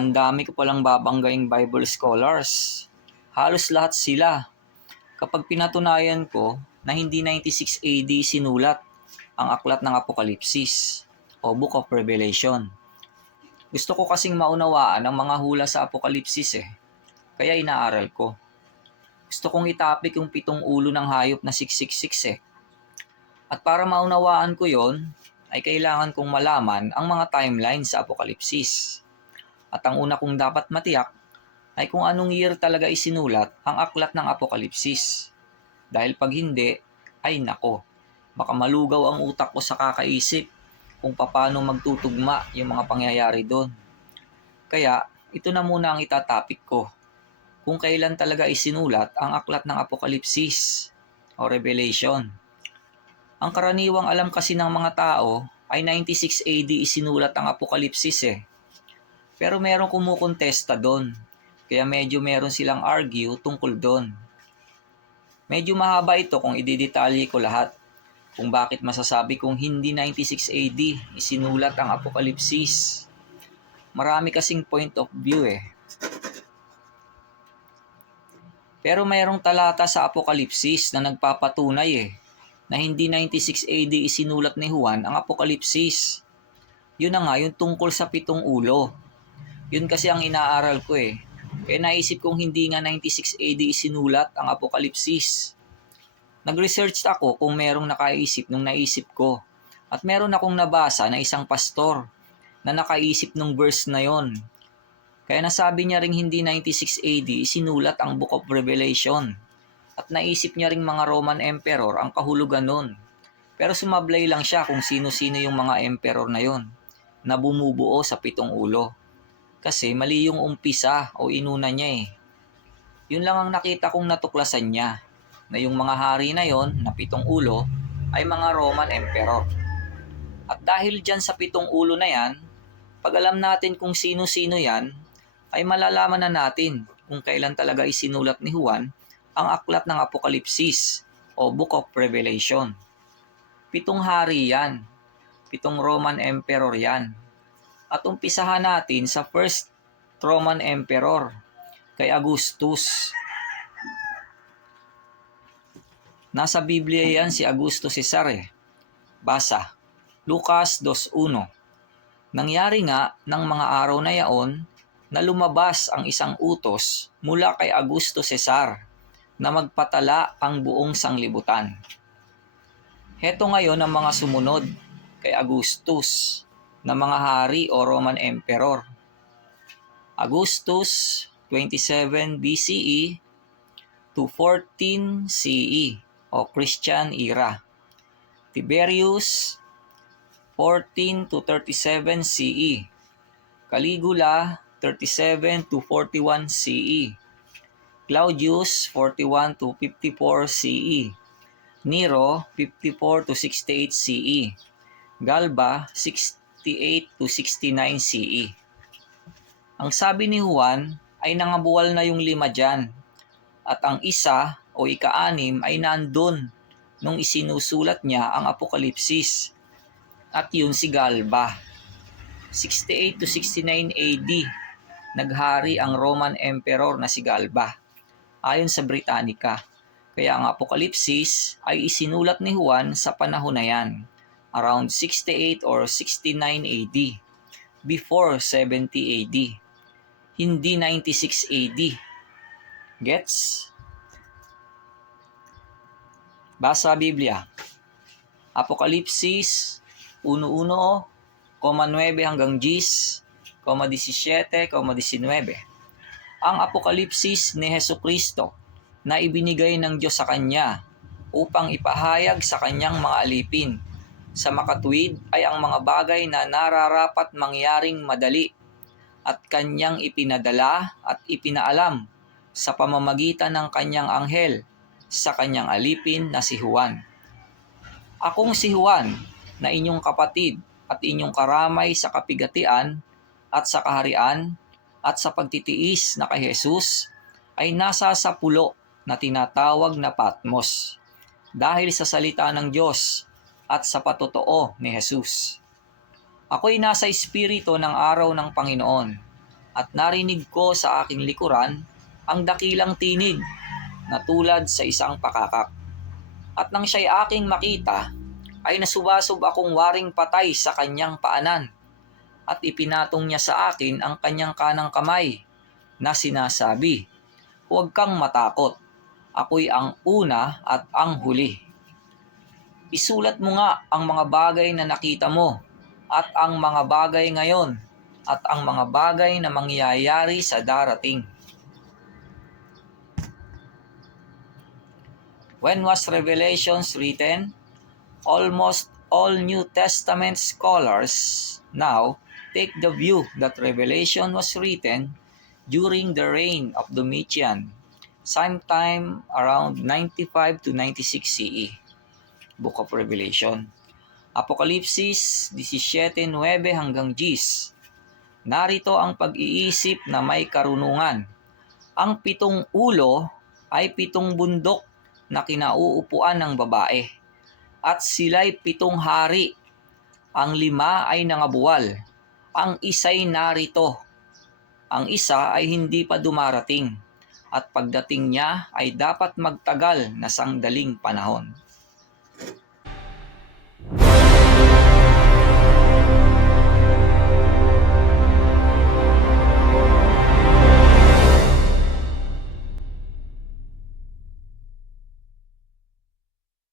Ang dami ko palang babanggaing Bible scholars. Halos lahat sila. Kapag pinatunayan ko na hindi 96 AD sinulat ang aklat ng Apokalipsis o Book of Revelation. Gusto ko kasing maunawaan ang mga hula sa Apokalipsis eh. Kaya inaaral ko. Gusto kong itapik yung pitong ulo ng hayop na 666 eh. At para maunawaan ko yon, ay kailangan kong malaman ang mga timeline sa Apokalipsis. At ang una kong dapat matiyak ay kung anong year talaga isinulat ang aklat ng Apokalipsis. Dahil pag hindi, ay nako, baka malugaw ang utak ko sa kakaisip kung paano magtutugma yung mga pangyayari doon. Kaya, ito na muna ang itatapik ko. Kung kailan talaga isinulat ang aklat ng Apokalipsis o Revelation. Ang karaniwang alam kasi ng mga tao ay 96 AD isinulat ang Apokalipsis eh. Pero merong kumukontesta doon. Kaya medyo meron silang argue tungkol doon. Medyo mahaba ito kung ididetalye ko lahat kung bakit masasabi kong hindi 96 AD isinulat ang Apokalipsis. Marami kasing point of view eh. Pero mayroong talata sa Apokalipsis na nagpapatunay eh na hindi 96 AD isinulat ni Juan ang Apokalipsis. Yun na nga, yung tungkol sa pitong ulo. Yun kasi ang inaaral ko eh. Kaya naisip kong hindi nga 96 AD isinulat ang Apokalipsis. Nag-research ako kung merong nakaisip nung naisip ko. At meron akong nabasa na isang pastor na nakaisip nung verse na yon. Kaya nasabi niya ring hindi 96 AD isinulat ang Book of Revelation. At naisip niya ring mga Roman Emperor ang kahulugan nun. Pero sumablay lang siya kung sino-sino yung mga emperor na yon na bumubuo sa pitong ulo. Kasi mali yung umpisa o inuna niya eh. Yun lang ang nakita kong natuklasan niya na yung mga hari na yon na pitong ulo ay mga Roman Emperor. At dahil dyan sa pitong ulo na yan, pag alam natin kung sino-sino yan, ay malalaman na natin kung kailan talaga isinulat ni Juan ang aklat ng Apokalipsis o Book of Revelation. Pitong hari yan. Pitong Roman Emperor yan. At umpisahan natin sa first Roman Emperor, kay Augustus. Nasa Biblia yan si Augusto Cesar eh. Basa, Lucas 2.1 Nangyari nga ng mga araw na yaon na lumabas ang isang utos mula kay Augusto Cesar na magpatala ang buong sanglibutan. Heto ngayon ang mga sumunod kay Augustus na mga hari o Roman Emperor. Augustus 27 BCE to 14 CE o Christian era. Tiberius 14 to 37 CE. Caligula 37 to 41 CE. Claudius 41 to 54 CE. Nero 54 to 68 CE. Galba 68 to 69 CE. Ang sabi ni Juan ay nangabuwal na yung lima dyan at ang isa o ika-anim ay nandun nung isinusulat niya ang Apokalipsis at yun si Galba. 68 to 69 AD, naghari ang Roman Emperor na si Galba, ayon sa Britannica. Kaya ang Apokalipsis ay isinulat ni Juan sa panahon na yan, around 68 or 69 AD, before 70 AD, hindi 96 AD. Gets? Basa Biblia. Apokalipsis 1.1, 9 hanggang 10, 17, 19. Ang apokalipsis ni Heso Kristo na ibinigay ng Diyos sa Kanya upang ipahayag sa Kanyang mga alipin. Sa makatuwid ay ang mga bagay na nararapat mangyaring madali at Kanyang ipinadala at ipinaalam sa pamamagitan ng Kanyang anghel sa Kanyang alipin na si Juan. Akong si Juan na inyong kapatid at inyong karamay sa kapigatian at sa kaharian at sa pagtitiis na kay Jesus ay nasa sa pulo na tinatawag na Patmos dahil sa salita ng Diyos at sa patotoo ni Jesus. Ako'y nasa espiritu ng araw ng Panginoon At narinig ko sa aking likuran ang dakilang tinig na tulad sa isang pakakak. At nang siya'y aking makita, ay nasubasog akong waring patay sa kanyang paanan at ipinatong niya sa akin ang kanyang kanang kamay na sinasabi, Huwag kang matakot, ako'y ang una at ang huli. Isulat mo nga ang mga bagay na nakita mo at ang mga bagay ngayon at ang mga bagay na mangyayari sa darating. When was Revelations written? Almost all New Testament scholars now take the view that Revelation was written during the reign of Domitian, sometime around 95 to 96 CE. Book of Revelation. Apokalipsis 17.9 hanggang 10. Narito ang pag-iisip na may karunungan. Ang pitong ulo ay pitong bundok na kinauupuan ng babae. At sila'y pitong hari. Ang lima ay nangabuwal. Ang isa'y narito. Ang isa ay hindi pa dumarating. At pagdating niya ay dapat magtagal na sangdaling panahon.